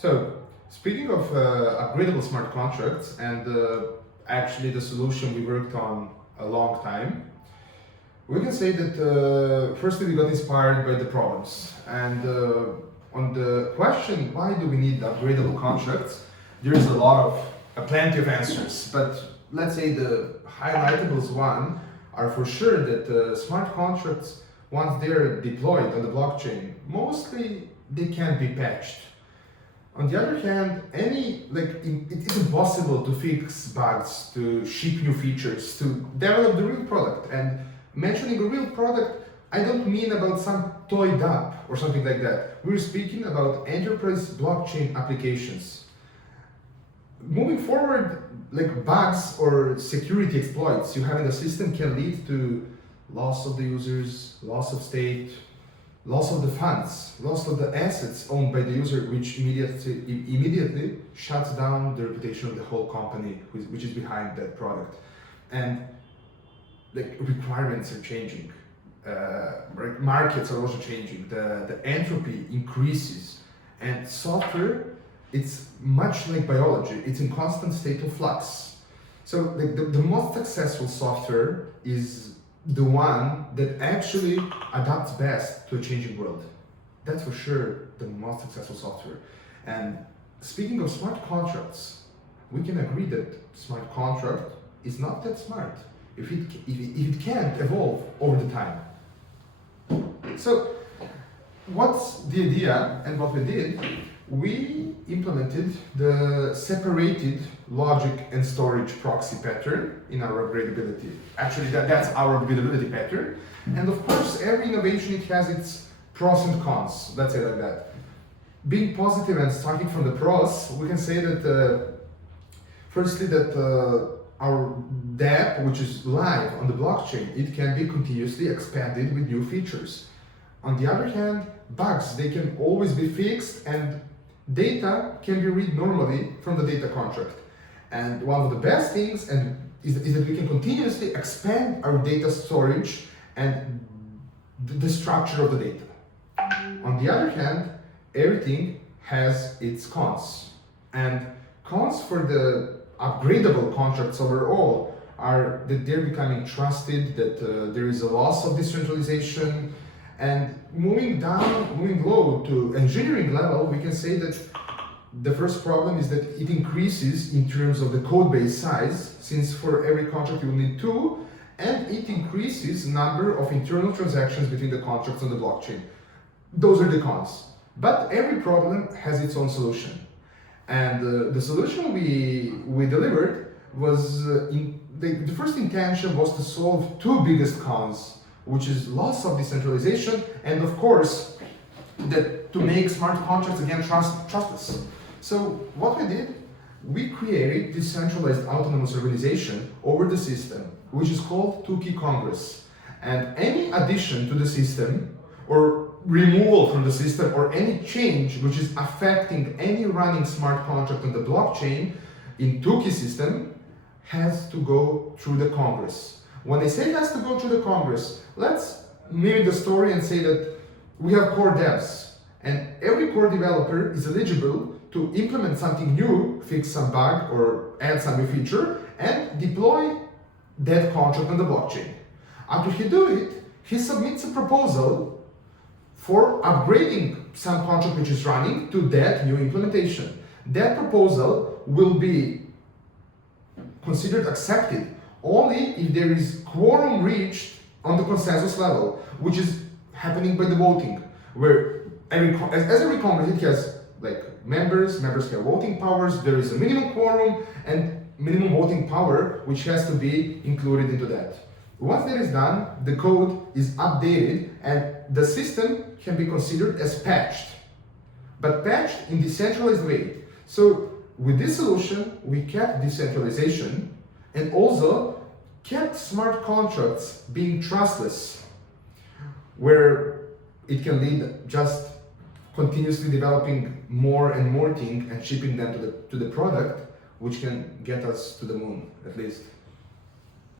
So, speaking of upgradable smart contracts and actually the solution we worked on a long time, we can say that firstly we got inspired by the problems, and on the question why do we need upgradable contracts, there is plenty of answers, but let's say the highlightables one are for sure that smart contracts, once they're deployed on the blockchain, mostly they can't be patched. On the other hand, it's impossible to fix bugs, to ship new features, to develop the real product. And mentioning a real product, I don't mean about some toyed up or something like that. We're speaking about enterprise blockchain applications. Moving forward, like bugs or security exploits you have in the system can lead to loss of the users, loss of state, loss of the funds, loss of the assets owned by the user, which immediately shuts down the reputation of the whole company which is behind that product. And requirements are changing, markets are also changing, the entropy increases, and software, it's much like biology, it's in constant state of flux. So the most successful software is the one that actually adapts best to a changing world. That's for sure the most successful software. And speaking of smart contracts, we can agree that smart contract is not that smart if it can't evolve over the time. So what's the idea and what we did? We implemented the separated logic and storage proxy pattern in our upgradability. Actually, that's our upgradability pattern. And of course, every innovation, it has its pros and cons, let's say like that. Being positive and starting from the pros, we can say that firstly that our DApp, which is live on the blockchain, it can be continuously expanded with new features. On the other hand, bugs, they can always be fixed, and data can be read normally from the data contract. And one of the best things is that we can continuously expand our data storage and the structure of the data. On the other hand, everything has its cons. And cons for the upgradable contracts overall are that they're becoming trusted, that there is a loss of decentralization. And moving low to engineering level, we can say that the first problem is that it increases in terms of the code base size, since for every contract you will need two, and it increases number of internal transactions between the contracts on the blockchain. Those are the cons. But every problem has its own solution. And the solution we delivered was, the first intention was to solve two biggest cons, which is loss of decentralization, and of course, that to make smart contracts again trustless. So what we did, we created decentralized autonomous organization over the system, which is called two-key Congress. And any addition to the system, or removal from the system, or any change which is affecting any running smart contract on the blockchain in two-key system has to go through the Congress. When I say it has to go through the Congress, let's mimic the story and say that we have core devs, and every core developer is eligible to implement something new, fix some bug or add some new feature, and deploy that contract on the blockchain. After he do it, he submits a proposal for upgrading some contract which is running to that new implementation. That proposal will be considered accepted only if there is quorum reached on the consensus level, which is happening by the voting, where every Congress, it has members have voting powers, there is a minimum quorum and minimum voting power which has to be included into that. Once that is done, the code is updated and the system can be considered as patched, but patched in decentralized way. So with this solution, we kept decentralization and also kept smart contracts being trustless, where it can lead just continuously developing more and more things and shipping them to the product, which can get us to the moon, at least.